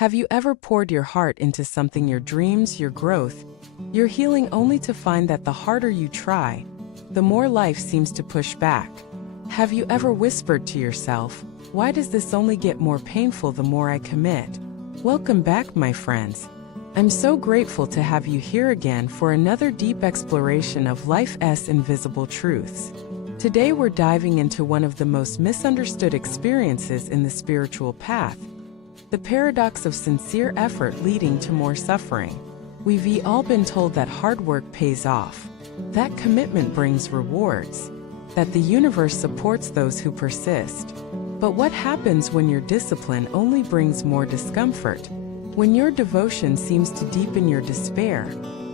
Have you ever poured your heart into something, your dreams, your growth, your healing, only to find that the harder you try, the more life seems to push back? Have you ever whispered to yourself, "Why does this only get more painful the more I commit?" Welcome back, my friends. I'm so grateful to have you here again for another deep exploration of life's invisible truths. Today we're diving into one of the most misunderstood experiences in the spiritual path, the paradox of sincere effort leading to more suffering. We've all been told that hard work pays off, that commitment brings rewards, that the universe supports those who persist. But what happens when your discipline only brings more discomfort? When your devotion seems to deepen your despair?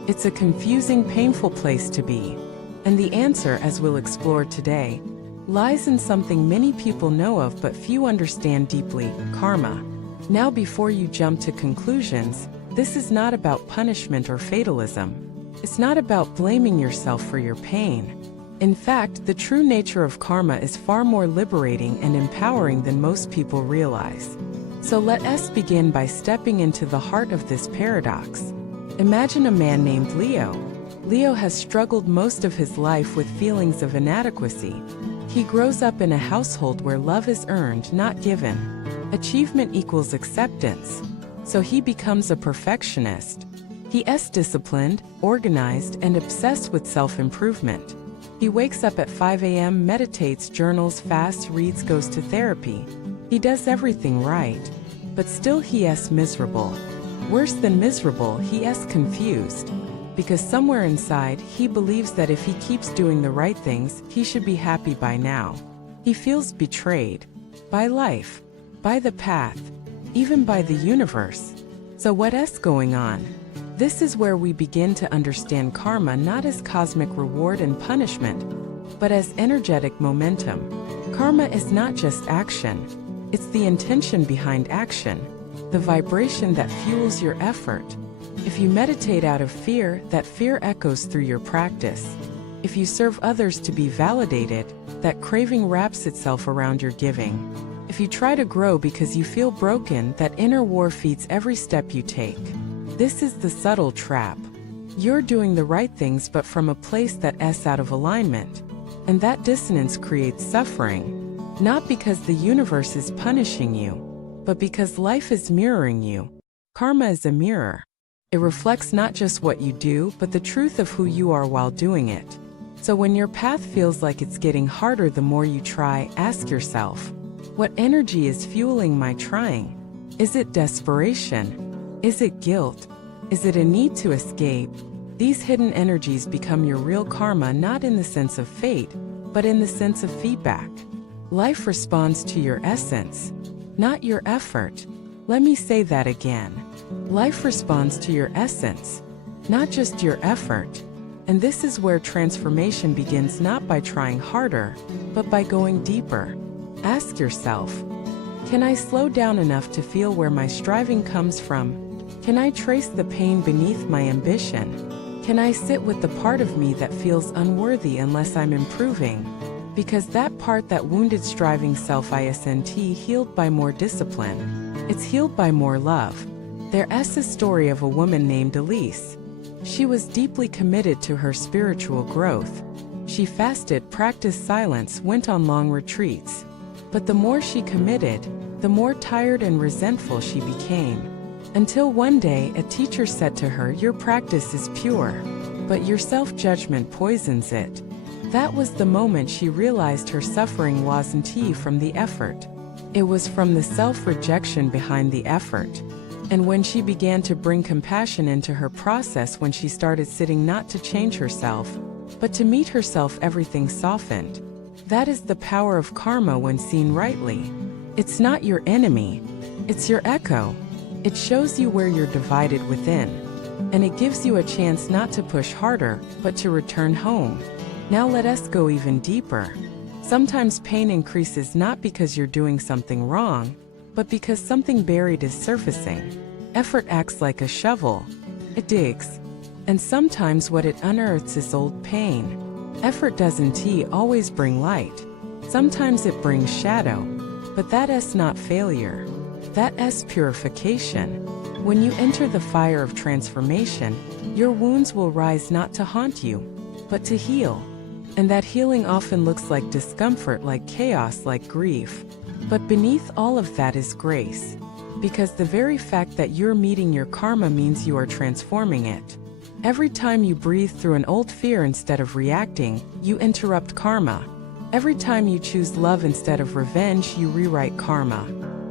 It's a confusing, painful place to be. And the answer, as we'll explore today, lies in something many people know of but few understand deeply: karma. Now, before you jump to conclusions, this is not about punishment or fatalism. It's not about blaming yourself for your pain. In fact, the true nature of karma is far more liberating and empowering than most people realize. So let us begin by stepping into the heart of this paradox. Imagine a man named Leo. Leo has struggled most of his life with feelings of inadequacy. He grows up in a household where love is earned, not given. Achievement equals acceptance. So he becomes a perfectionist. He's disciplined, organized, and obsessed with self-improvement. He wakes up at 5 a.m., meditates, journals, fasts, reads, goes to therapy. He does everything right. But still he's miserable. Worse than miserable, he's confused. Because somewhere inside, he believes that if he keeps doing the right things, he should be happy by now. He feels betrayed. By life. By the path. Even by the universe. So what's going on? This is where we begin to understand karma not as cosmic reward and punishment, but as energetic momentum. Karma is not just action. It's the intention behind action. The vibration that fuels your effort. If you meditate out of fear, that fear echoes through your practice. If you serve others to be validated, that craving wraps itself around your giving. If you try to grow because you feel broken, that inner war feeds every step you take. This is the subtle trap. You're doing the right things but from a place that's out of alignment. And that dissonance creates suffering. Not because the universe is punishing you, but because life is mirroring you. Karma is a mirror. It reflects not just what you do, but the truth of who you are while doing it. So when your path feels like it's getting harder the more you try, ask yourself, what energy is fueling my trying? Is it desperation? Is it guilt? Is it a need to escape? These hidden energies become your real karma, not in the sense of fate, but in the sense of feedback. Life responds to your essence, not your effort. Let me say that again. Life responds to your essence, not just your effort. And this is where transformation begins, not by trying harder, but by going deeper. Ask yourself, can I slow down enough to feel where my striving comes from? Can I trace the pain beneath my ambition? Can I sit with the part of me that feels unworthy unless I'm improving? Because that part, that wounded striving self, isn't healed by more discipline. It's healed by more love. There's a story of a woman named Elise. She was deeply committed to her spiritual growth. She fasted, practiced silence, went on long retreats. But the more she committed, the more tired and resentful she became. Until one day a teacher said to her, "Your practice is pure, but your self-judgment poisons it." That was the moment she realized her suffering wasn't from the effort. It was from the self-rejection behind the effort. And when she began to bring compassion into her process, when she started sitting not to change herself, but to meet herself, everything softened. That is the power of karma when seen rightly. It's not your enemy. It's your echo. It shows you where you're divided within. And it gives you a chance not to push harder, but to return home. Now let us go even deeper. Sometimes pain increases not because you're doing something wrong, but because something buried is surfacing. Effort acts like a shovel. It digs. And sometimes what it unearths is old pain. Effort doesn't always bring light. Sometimes it brings shadow. But that's not failure. That's purification. When you enter the fire of transformation, your wounds will rise not to haunt you, but to heal. And that healing often looks like discomfort, like chaos, like grief. But beneath all of that is grace. Because the very fact that you're meeting your karma means you are transforming it. Every time you breathe through an old fear instead of reacting, you interrupt karma. Every time you choose love instead of revenge, you rewrite karma.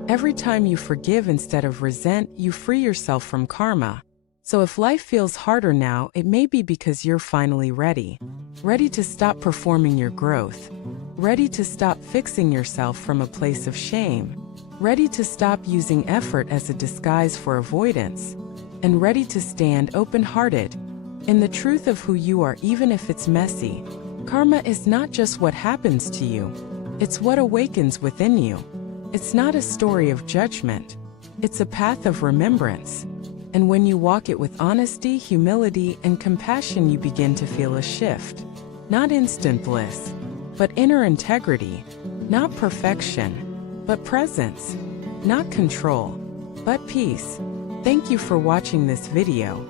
Every time you forgive instead of resent, you free yourself from karma. So if life feels harder now, it may be because you're finally ready. Ready to stop performing your growth. Ready to stop fixing yourself from a place of shame. Ready to stop using effort as a disguise for avoidance. And ready to stand open-hearted in the truth of who you are, even if it's messy. Karma is not just what happens to you. It's what awakens within you. It's not a story of judgment. It's a path of remembrance. And when you walk it with honesty, humility, and compassion, you begin to feel a shift. Not instant bliss, but inner integrity. Not perfection, but presence. Not control, but peace. Thank you for watching this video.